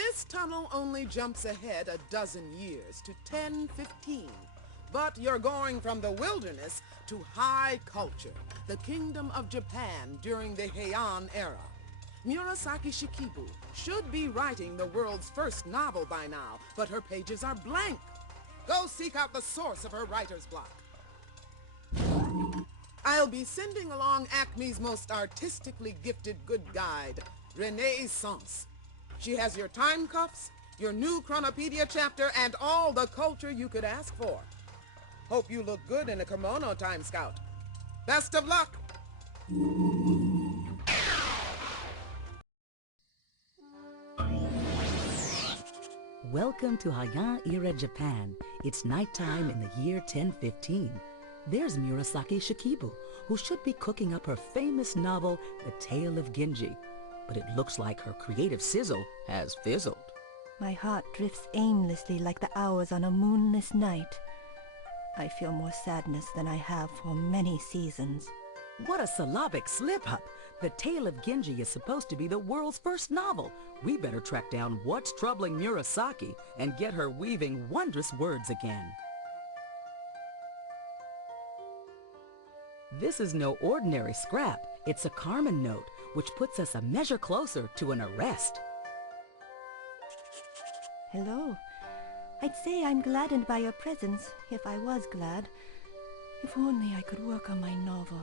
This tunnel only jumps ahead a dozen years to 1015. But you're going from the wilderness to high culture, the kingdom of Japan during the Heian era. Murasaki Shikibu should be writing the world's first novel by now, but her pages are blank. Go seek out the source of her writer's block. I'll be sending along Acme's most artistically gifted good guide, Renee Santz. She has your time cuffs, your new Chronopedia chapter, and all the culture you could ask for. Hope you look good in a kimono, Time Scout. Best of luck! Welcome to Heian era Japan. It's nighttime in the year 1015. There's Murasaki Shikibu, who should be cooking up her famous novel, The Tale of Genji. But it looks like her creative sizzle has fizzled. My heart drifts aimlessly like the hours on a moonless night. I feel more sadness than I have for many seasons. What a syllabic slip-up! The Tale of Genji is supposed to be the world's first novel. We better track down what's troubling Murasaki and get her weaving wondrous words again. This is no ordinary scrap. It's a Carmen note, which puts us a measure closer to an arrest. Hello. I'd say I'm gladdened by your presence, if I was glad. If only I could work on my novel.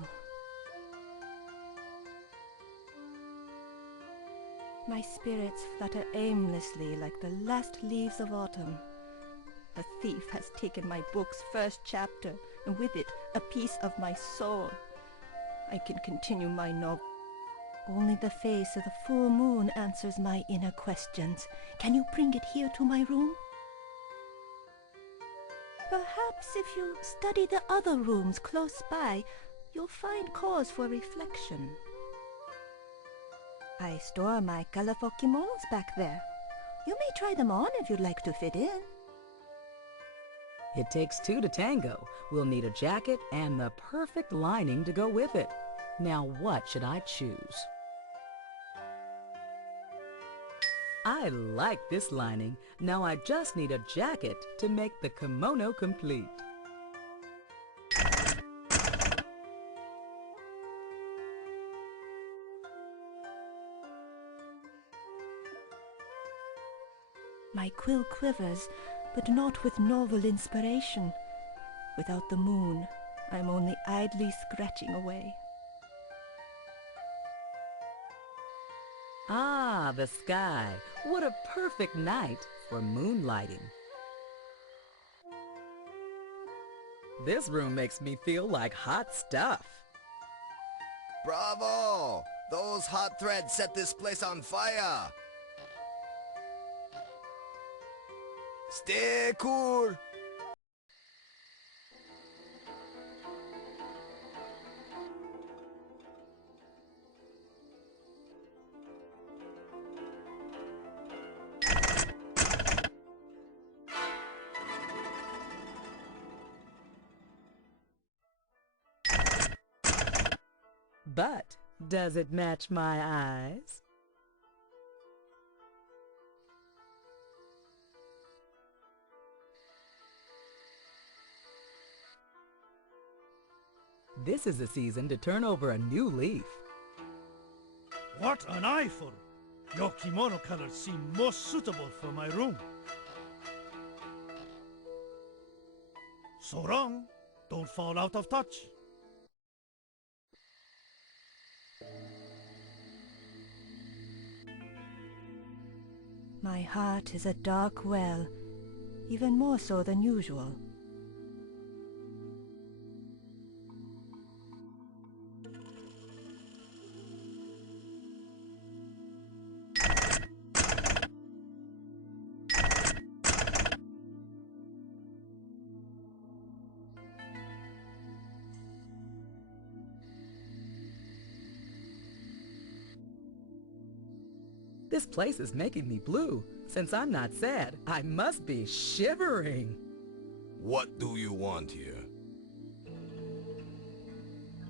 My spirits flutter aimlessly like the last leaves of autumn. A thief has taken my book's first chapter, and with it, a piece of my soul. I can continue my novel. Only the face of the full moon answers my inner questions. Can you bring it here to my room? Perhaps if you study the other rooms close by, you'll find cause for reflection. I store my colorful kimonos back there. You may try them on if you'd like to fit in. It takes two to tango. We'll need a jacket and the perfect lining to go with it. Now what should I choose? I like this lining. Now I just need a jacket to make the kimono complete. My quill quivers, but not with novel inspiration. Without the moon, I'm only idly scratching away. Ah, the sky. What a perfect night for moonlighting. This room makes me feel like hot stuff. Bravo! Those hot threads set this place on fire! Stay cool! But does it match my eyes? This is the season to turn over a new leaf. What an eyeful! Your kimono colors seem most suitable for my room. So long, don't fall out of touch. My heart is a dark well, even more so than usual. This place is making me blue. Since I'm not sad, I must be shivering. What do you want here?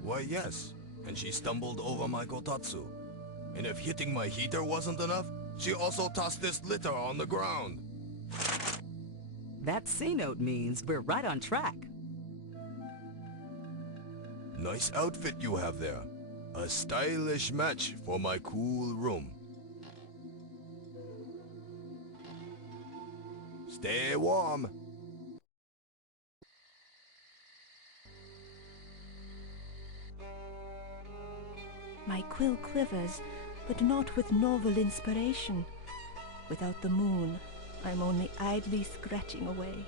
Why, yes. And she stumbled over my kotatsu. And if hitting my heater wasn't enough, She also tossed this litter on the ground. That C note means we're right on track. Nice outfit you have there. A stylish match for my cool room. Stay warm. My quill quivers, but not with novel inspiration. Without the moon, I'm only idly scratching away.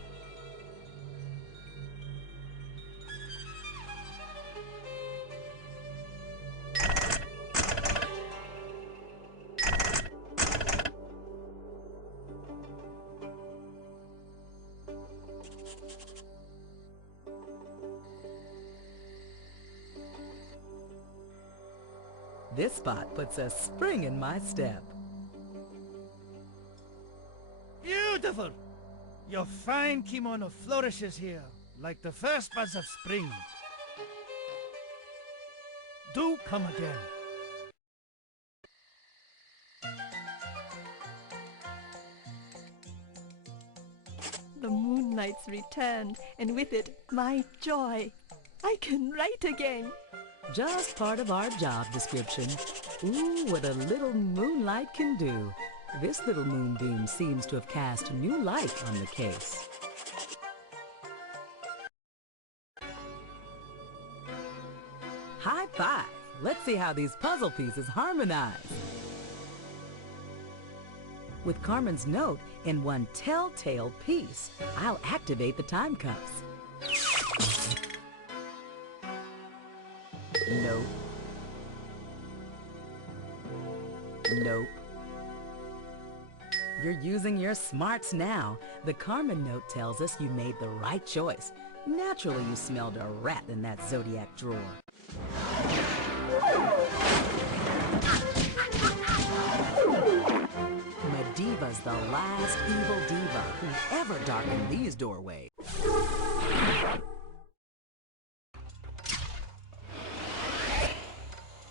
This spot puts a spring in my step. Beautiful! Your fine kimono flourishes here, like the first buds of spring. Do come again. The moonlight's returned, and with it, my joy. I can write again. Just part of our job description. Ooh, what a little moonlight can do. This little moonbeam seems to have cast new light on the case. High five! Let's see how these puzzle pieces harmonize. With Carmen's note in one telltale piece, I'll activate the time cuffs. Nope. Nope. You're using your smarts now. The Carmen note tells us you made the right choice. Naturally, you smelled a rat in that Zodiac drawer. Mediva's the last evil diva who ever darkened these doorways.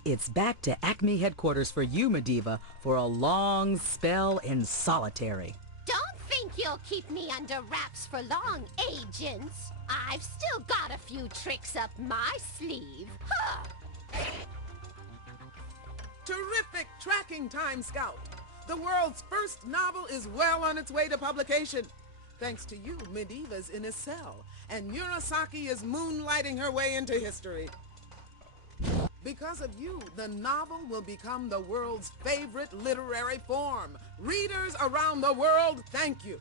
It's back to Acme headquarters for you, Mediva, for a long spell in solitary. Don't think you'll keep me under wraps for long, agents. I've still got a few tricks up my sleeve. Huh. Terrific tracking, Time Scout. The world's first novel is well on its way to publication. Thanks to you, Mediva's in a cell, and Murasaki is moonlighting her way into history. Because of you, the novel will become the world's favorite literary form. Readers around the world, thank you.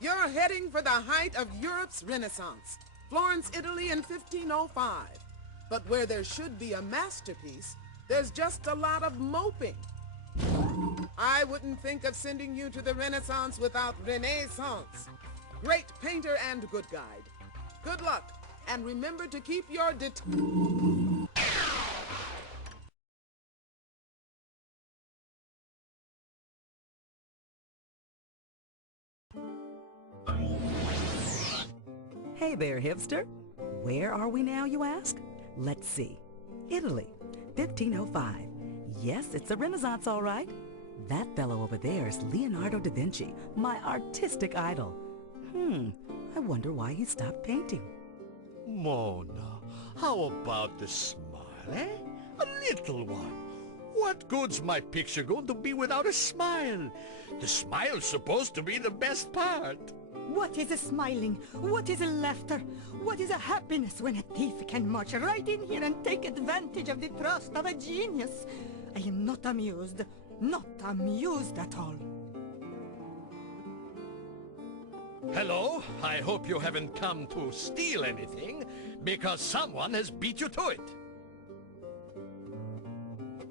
You're heading for the height of Europe's Renaissance, Florence, Italy in 1505. But where there should be a masterpiece, there's just a lot of moping. I wouldn't think of sending you to the Renaissance without Renee Santz, great painter and good guide. Good luck, and remember to keep your Hey there, hipster. Where are we now, you ask? Let's see. Italy, 1505. Yes, it's a Renaissance, all right. That fellow over there is Leonardo da Vinci, my artistic idol. I wonder why he stopped painting. Mona, how about the smile, eh? A little one. What good's my picture going to be without a smile? The smile's supposed to be the best part. What is a smiling? What is a laughter? What is a happiness when a thief can march right in here and take advantage of the trust of a genius? I am not amused. Not amused at all. Hello, I hope you haven't come to steal anything, because someone has beat you to it.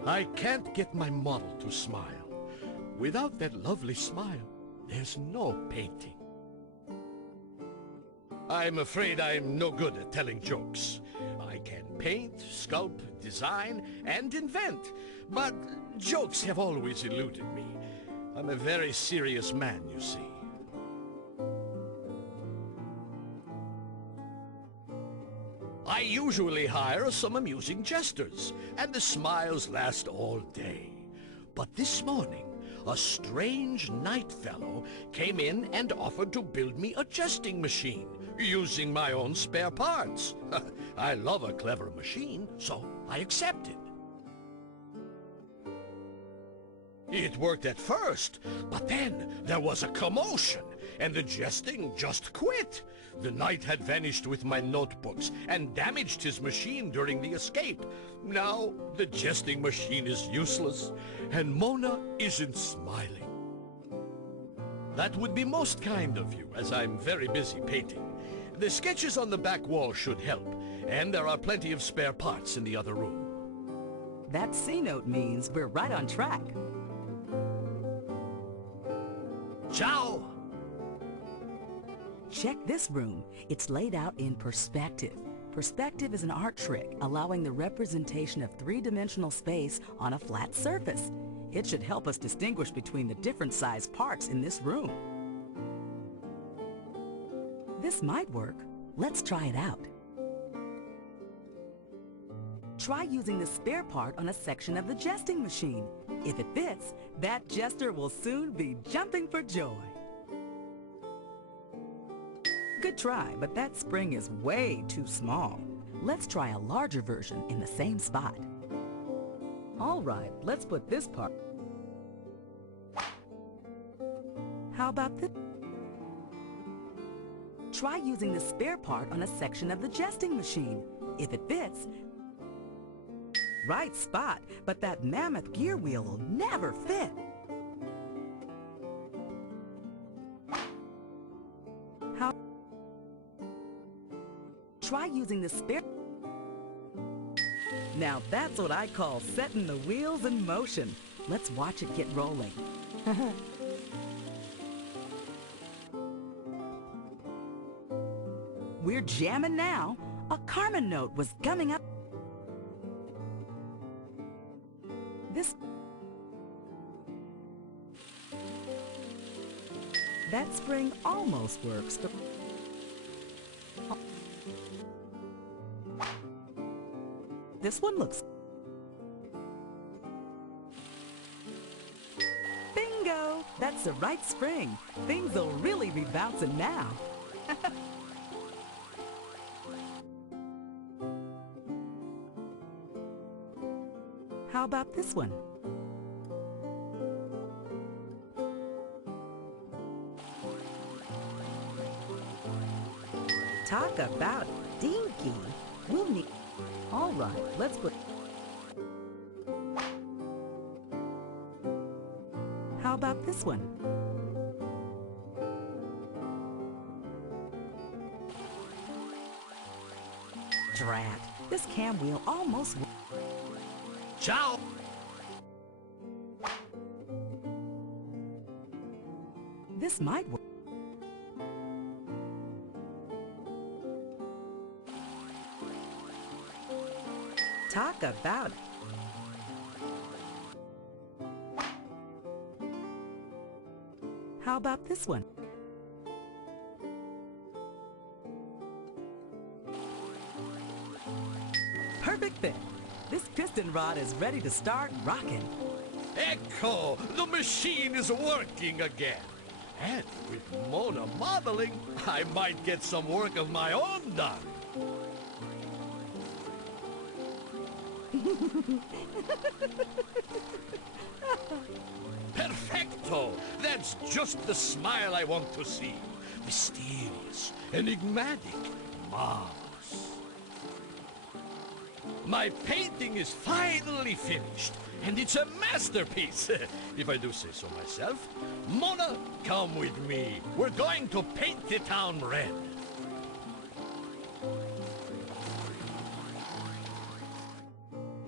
I can't get my model to smile. Without that lovely smile, there's no painting. I'm afraid I'm no good at telling jokes. I can paint, sculpt, design, and invent, but jokes have always eluded me. I'm a very serious man, you see. I usually hire some amusing jesters, and the smiles last all day. But this morning, a strange night fellow came in and offered to build me a jesting machine, using my own spare parts. I love a clever machine, so I accepted. It worked at first, but then there was a commotion, and the jesting just quit. The knight had vanished with my notebooks and damaged his machine during the escape. Now the jesting machine is useless, and Mona isn't smiling. That would be most kind of you, as I'm very busy painting. The sketches on the back wall should help, and there are plenty of spare parts in the other room. That C-note means we're right on track. Ciao! Check this room. It's laid out in perspective. Perspective is an art trick allowing the representation of three-dimensional space on a flat surface. It should help us distinguish between the different sized parts in this room. This might work. Let's try it out. Try using the spare part on a section of the jesting machine. If it fits, that jester will soon be jumping for joy. Good try, but that spring is way too small. Let's try a larger version in the same spot. All right, let's put this part. How about this? Try using the spare part on a section of the jesting machine. If it fits, right spot, but that mammoth gear wheel will never fit. How? Try using the spare. Now that's what I call setting the wheels in motion. Let's watch it get rolling. We're jamming now. A Carmen note was coming up. That spring almost works, but this one looks. Bingo! That's the right spring. Things will really be bouncing now. How about this one? Talk about dinky. We'll need. All right, let's put. How about this one? Drat, this cam wheel almost. Ciao! This might work. Talk about it. How about this one? Perfect fit. This piston rod is ready to start rocking. Echo! The machine is working again. And with Mona modeling, I might get some work of my own done. Perfecto! That's just the smile I want to see. Mysterious, enigmatic, marvelous. My painting is finally finished, and it's a masterpiece, if I do say so myself. Mona, come with me. We're going to paint the town red.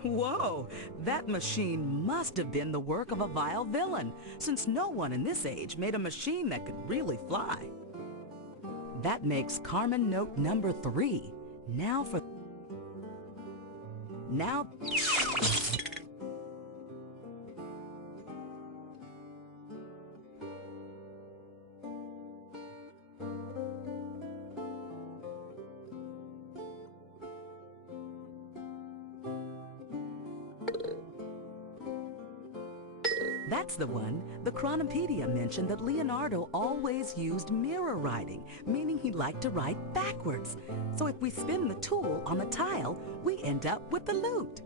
Whoa! That machine must have been the work of a vile villain, since no one in this age made a machine that could really fly. That makes Carmen note number 3. Now for... Now... That's the one. The Chronopedia mentioned that Leonardo always used mirror writing, meaning he liked to write backwards. So if we spin the tool on the tile, we end up with the loot.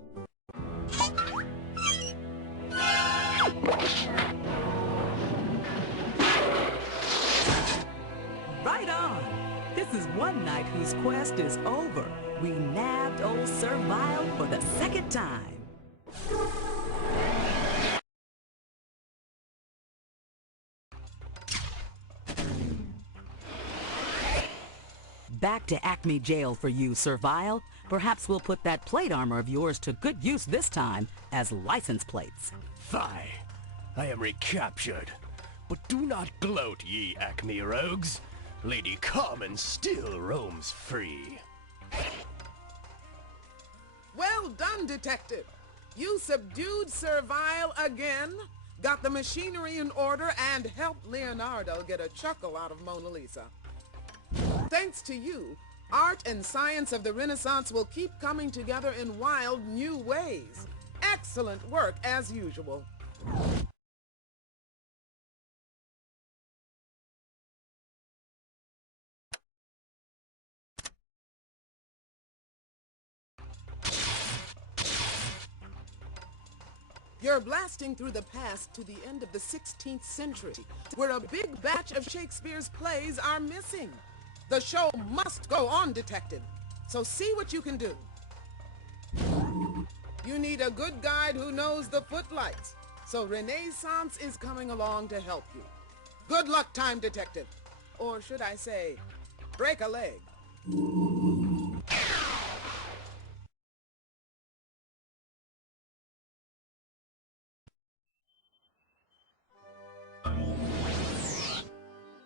Right on! This is one knight whose quest is over. We nabbed old Servile for the second time. Back to Acme Jail for you, Servile. Perhaps we'll put that plate armor of yours to good use this time as license plates. Fie! I am recaptured. But do not gloat, ye Acme rogues. Lady Carmen still roams free. Well done, Detective. You subdued Servile again, got the machinery in order, and helped Leonardo get a chuckle out of Mona Lisa. Thanks to you, art and science of the Renaissance will keep coming together in wild new ways. Excellent work as usual. You're blasting through the past to the end of the 16th century, where a big batch of Shakespeare's plays are missing. The show must go on, Detective, so see what you can do. You need a good guide who knows the footlights, so Renee Santz is coming along to help you. Good luck, Time Detective. Or should I say, break a leg.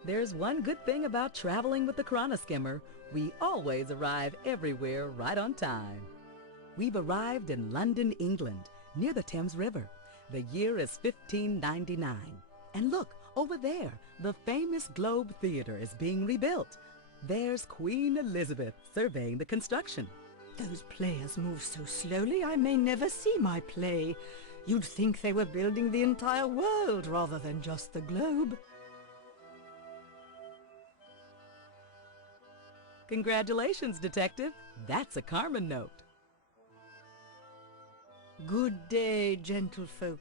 There's one good thing about traveling with the Chronoskimmer. We always arrive everywhere right on time. We've arrived in London, England, near the Thames River. The year is 1599. And look, over there, the famous Globe Theatre is being rebuilt. There's Queen Elizabeth surveying the construction. Those players move so slowly I may never see my play. You'd think they were building the entire world rather than just the globe. Congratulations, Detective. That's a Carmen note. Good day, gentlefolk.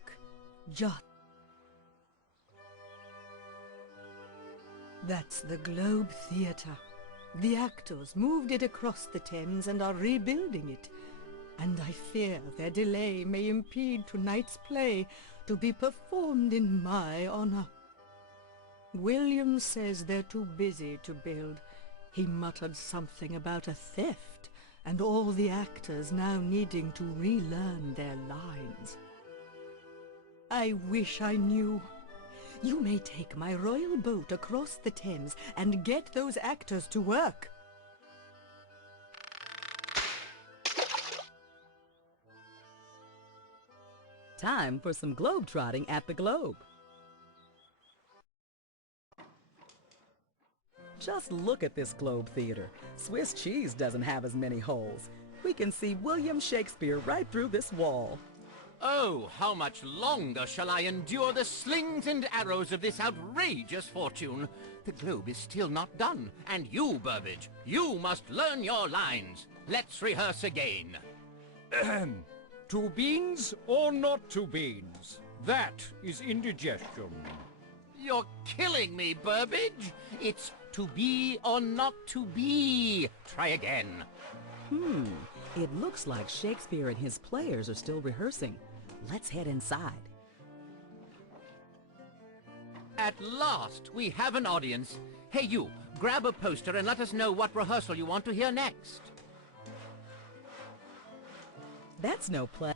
That's the Globe Theatre. The actors moved it across the Thames and are rebuilding it. And I fear their delay may impede tonight's play to be performed in my honor. William says they're too busy to build. He muttered something about a theft, and all the actors now needing to relearn their lines. I wish I knew. You may take my royal boat across the Thames and get those actors to work. Time for some globe-trotting at the Globe. Just look at this Globe Theatre. Swiss cheese doesn't have as many holes. We can see William Shakespeare right through this wall. Oh, how much longer shall I endure the slings and arrows of this outrageous fortune? The Globe is still not done, and you, Burbage, you must learn your lines. Let's rehearse again. Ahem. 2 beans or not 2 beans? That is indigestion. You're killing me, Burbage. It's to be or not to be. Try again. It looks like Shakespeare and his players are still rehearsing. Let's head inside. At last, we have an audience. Hey, you, grab a poster and let us know what rehearsal you want to hear next. That's no play.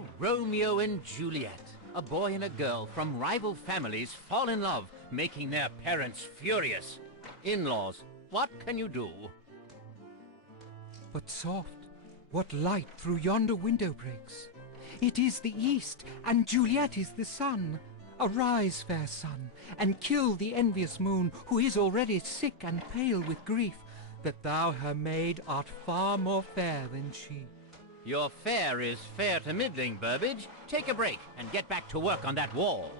How Romeo and Juliet, a boy and a girl from rival families, fall in love, making their parents furious. In-laws, what can you do? But soft, what light through yonder window breaks? It is the east, and Juliet is the sun. Arise, fair sun, and kill the envious moon, who is already sick and pale with grief, that thou her maid art far more fair than she. Your fare is fair to middling, Burbage. Take a break and get back to work on that wall.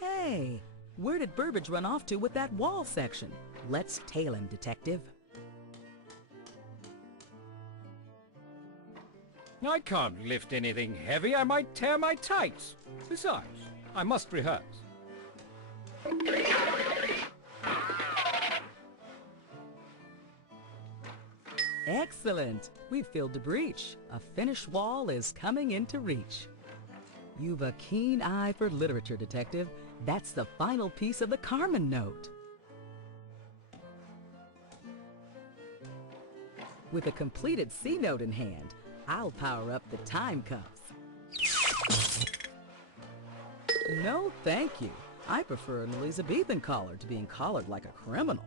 Hey, where did Burbage run off to with that wall section? Let's tail him, detective. I can't lift anything heavy. I might tear my tights. Besides, I must rehearse. Excellent. We've filled the breach. A finished wall is coming into reach. You've a keen eye for literature, detective. That's the final piece of the Carmen note. With a completed C note in hand, I'll power up the time cuffs. No, thank you. I prefer an Elizabethan collar to being collared like a criminal.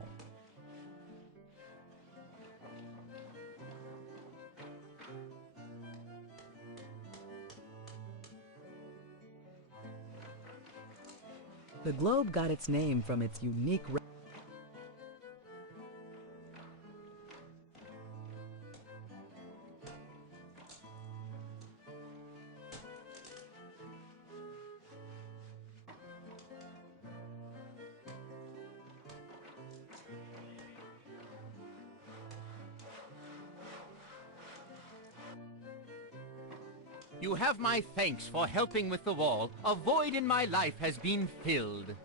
The globe got its name from its unique You have my thanks for helping with the wall. A void in my life has been filled.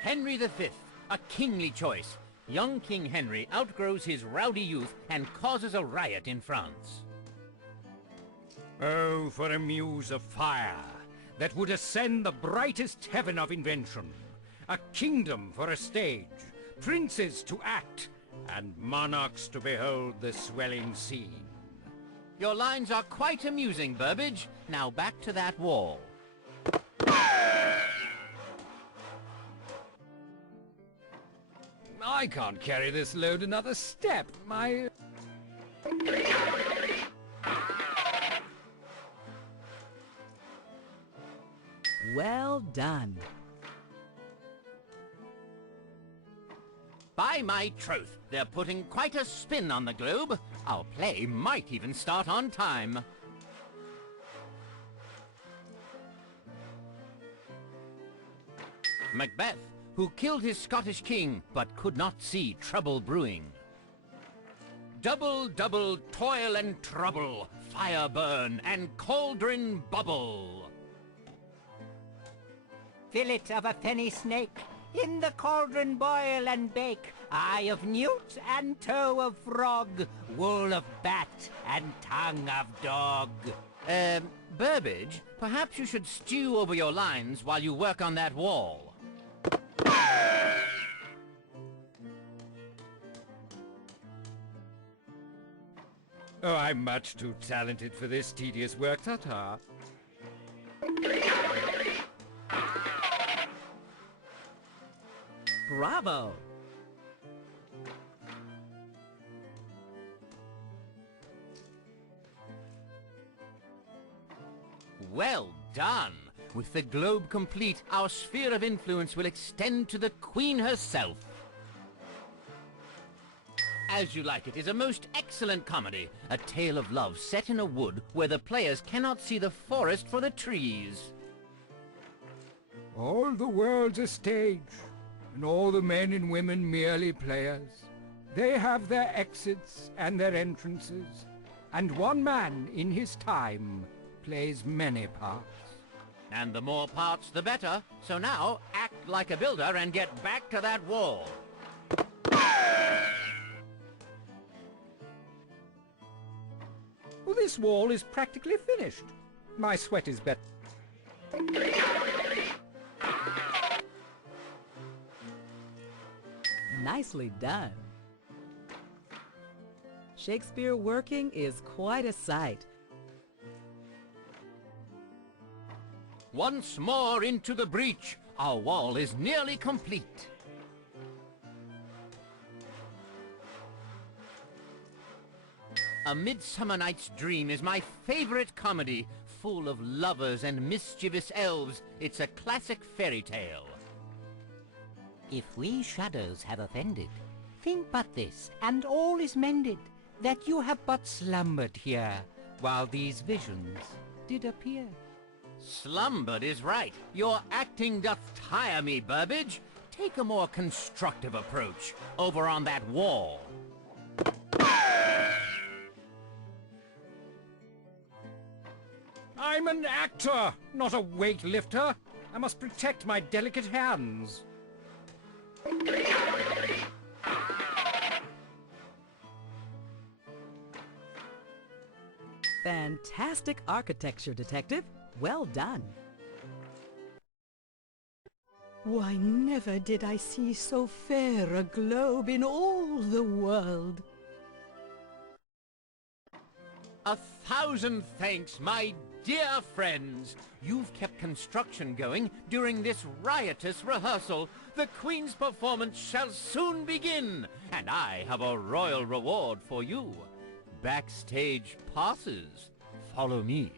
Henry V, a kingly choice. Young King Henry outgrows his rowdy youth and causes a riot in France. Oh, for a muse of fire that would ascend the brightest heaven of invention. A kingdom for a stage, princes to act, and monarchs to behold the swelling scene. Your lines are quite amusing, Burbage. Now back to that wall. I can't carry this load another step. My... Well done. By my troth, they're putting quite a spin on the globe. Our play might even start on time. Macbeth, who killed his Scottish king, but could not see trouble brewing. Double, double, toil and trouble, fire burn and cauldron bubble. Fillet of a fenny snake, in the cauldron boil and bake, eye of newt and toe of frog, wool of bat and tongue of dog. Burbage, perhaps you should stew over your lines while you work on that wall. Oh, I'm much too talented for this tedious work, ta-ta. Bravo! Well done! With the globe complete, our sphere of influence will extend to the Queen herself. As You Like It is a most excellent comedy, a tale of love set in a wood where the players cannot see the forest for the trees. All the world's a stage, and all the men and women merely players. They have their exits and their entrances, and one man in his time plays many parts. And the more parts, the better. So now, act like a builder and get back to that wall. Well, this wall is practically finished. My sweat is better. Nicely done. Shakespeare working is quite a sight. Once more into the breach. Our wall is nearly complete. A Midsummer Night's Dream is my favorite comedy, full of lovers and mischievous elves. It's a classic fairy tale. If we shadows have offended, think but this, and all is mended, that you have but slumbered here, while these visions did appear. Slumbered is right. Your acting doth tire me, Burbage. Take a more constructive approach over on that wall. I'm an actor, not a weightlifter. I must protect my delicate hands. Fantastic architecture, Detective. Well done. Why, never did I see so fair a globe in all the world. 1,000 thanks, my dear friends. You've kept construction going during this riotous rehearsal. The Queen's performance shall soon begin, and I have a royal reward for you. Backstage passes. Follow me.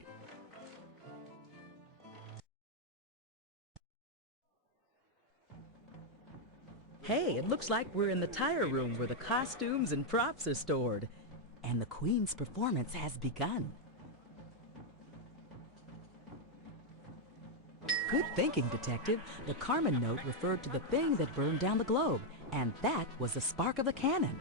Hey, it looks like we're in the tire room where the costumes and props are stored. And the Queen's performance has begun. Good thinking, Detective. The Carmen note referred to the thing that burned down the globe, and that was the spark of the cannon.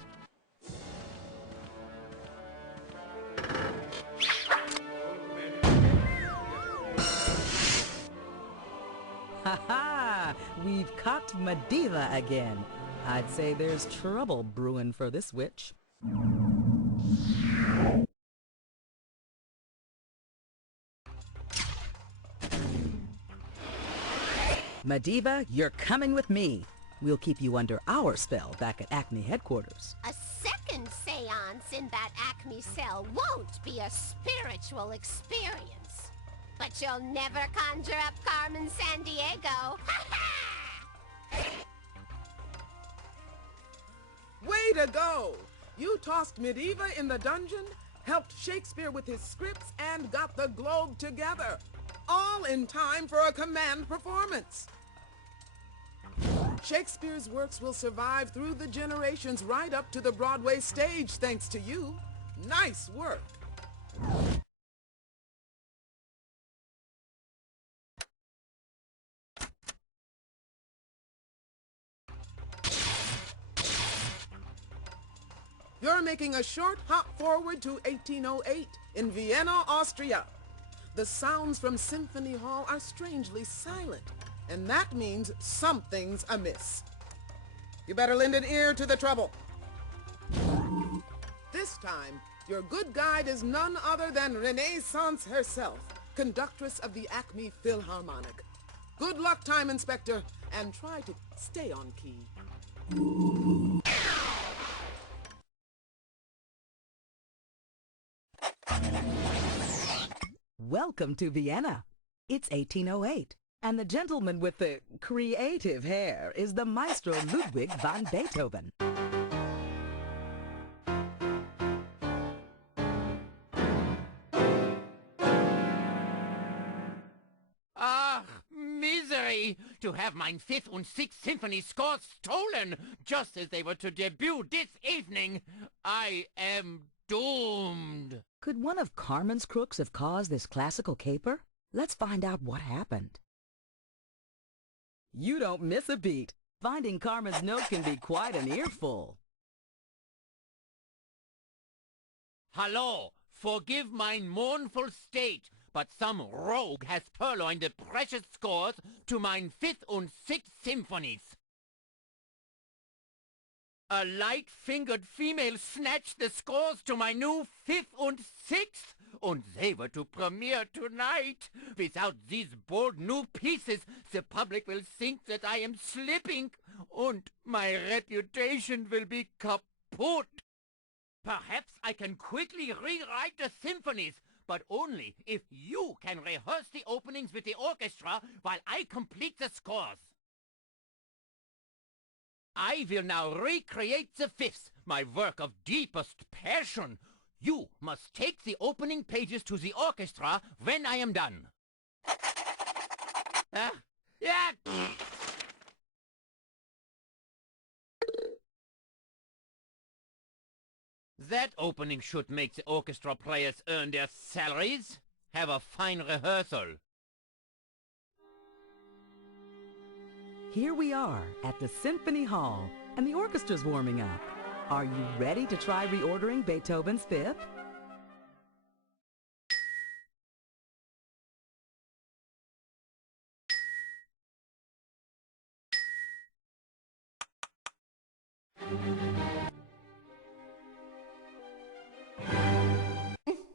Ha-ha! We've caught Medivh again. I'd say there's trouble brewing for this witch. Medivh, you're coming with me. We'll keep you under our spell back at Acme headquarters. A second seance in that Acme cell won't be a spiritual experience. But you'll never conjure up Carmen Sandiego. Way to go! You tossed Medivh in the dungeon, helped Shakespeare with his scripts, and got the globe together. All in time for a command performance. Shakespeare's works will survive through the generations right up to the Broadway stage thanks to you. Nice work. You're making a short hop forward to 1808 in Vienna, Austria. The sounds from Symphony Hall are strangely silent, and that means something's amiss. You better lend an ear to the trouble. This time, your good guide is none other than Renee Santz herself, conductress of the Acme Philharmonic. Good luck, Time Inspector, and try to stay on key. Welcome to Vienna. It's 1808, and the gentleman with the creative hair is the maestro Ludwig van Beethoven. Ah, misery! To have mine 5th and 6th Symphony scores stolen just as they were to debut this evening. I am doomed. Could one of Carmen's crooks have caused this classical caper? Let's find out what happened. You don't miss a beat. Finding Carmen's note can be quite an earful. Hallo, forgive mine mournful state, but some rogue has purloined the precious scores to mine 5th and 6th symphonies. A light-fingered female snatched the scores to my new 5th and 6th, and they were to premiere tonight. Without these bold new pieces, the public will think that I am slipping, and my reputation will be kaput. Perhaps I can quickly rewrite the symphonies, but only if you can rehearse the openings with the orchestra while I complete the scores. I will now recreate the fifths, my work of deepest passion. You must take the opening pages to the orchestra when I am done. Yeah. That opening should make the orchestra players earn their salaries. Have a fine rehearsal. Here we are at the Symphony Hall, and the orchestra's warming up. Are you ready to try reordering Beethoven's Fifth?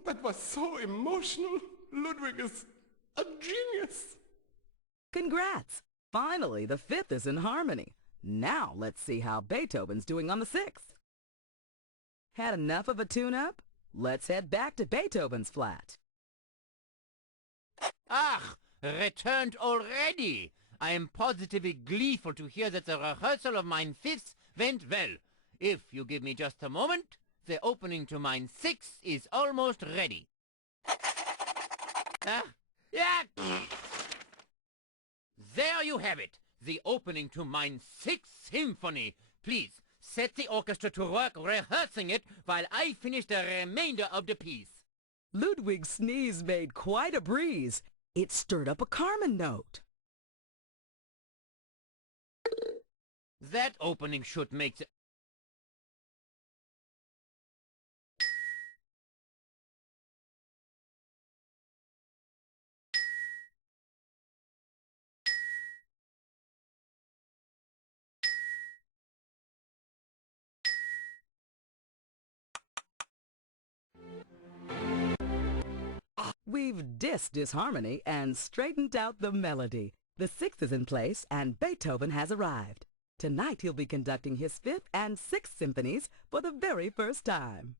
That was so emotional. Ludwig is a genius. Congrats! Finally, the Fifth is in harmony. Now let's see how Beethoven's doing on the Sixth. Had enough of a tune-up? Let's head back to Beethoven's flat. Ah, returned already. I am positively gleeful to hear that the rehearsal of mine fifths went well. If you give me just a moment, the opening to mine sixth is almost ready. Yeah. There you have it, the opening to mine Sixth Symphony. Please, set the orchestra to work rehearsing it while I finish the remainder of the piece. Ludwig's sneeze made quite a breeze. It stirred up a Carmen note. That opening should make the... We've dissed disharmony and straightened out the melody. The Sixth is in place and Beethoven has arrived. Tonight he'll be conducting his Fifth and Sixth Symphonies for the very first time.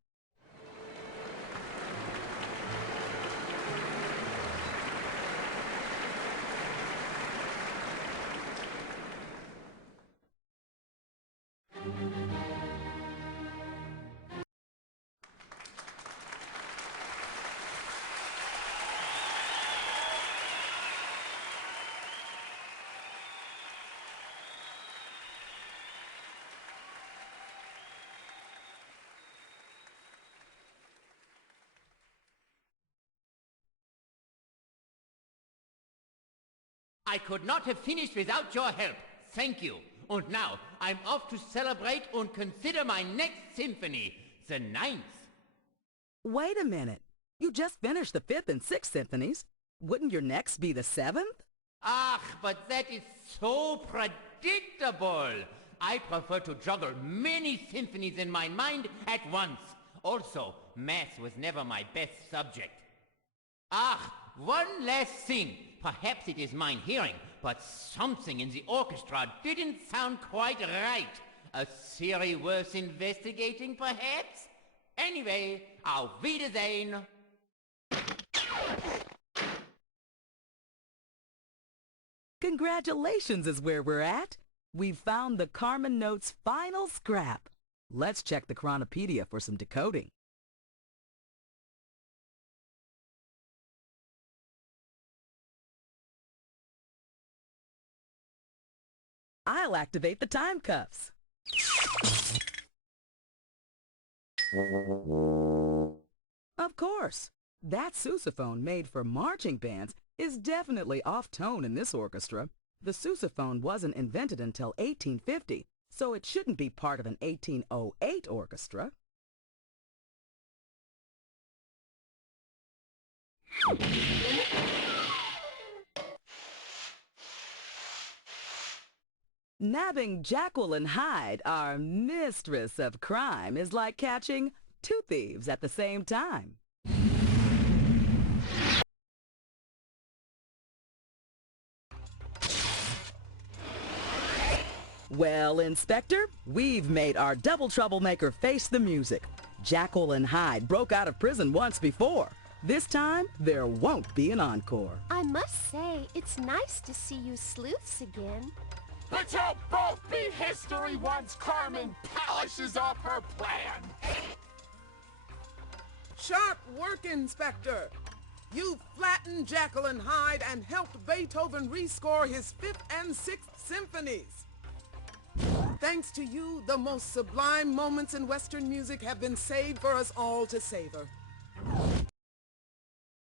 I could not have finished without your help. Thank you. And now, I'm off to celebrate and consider my next symphony, the ninth. Wait a minute. You just finished the Fifth and Sixth Symphonies. Wouldn't your next be the Seventh? Ah, but that is so predictable. I prefer to juggle many symphonies in my mind at once. Also, math was never my best subject. Ah, one last thing. Perhaps it is mine hearing, but something in the orchestra didn't sound quite right. A theory worth investigating, perhaps? Anyway, auf Wiedersehen. Congratulations is where we're at. We've found the Carmen Note's final scrap. Let's check the Chronopedia for some decoding. I'll activate the time cuffs. Of course. That sousaphone made for marching bands is definitely off-tone in this orchestra. The sousaphone wasn't invented until 1850, so it shouldn't be part of an 1808 orchestra. Nabbing Jacqueline Hyde, our mistress of crime, is like catching two thieves at the same time. Well, Inspector, we've made our double troublemaker face the music. Jekyll and Hyde broke out of prison once before. This time, there won't be an encore. I must say, it's nice to see you sleuths again. But you'll both be history once Carmen polishes off her plan! Sharp work, Inspector! You flattened Jekyll and Hyde and helped Beethoven rescore his 5th and 6th symphonies. Thanks to you, the most sublime moments in Western music have been saved for us all to savor.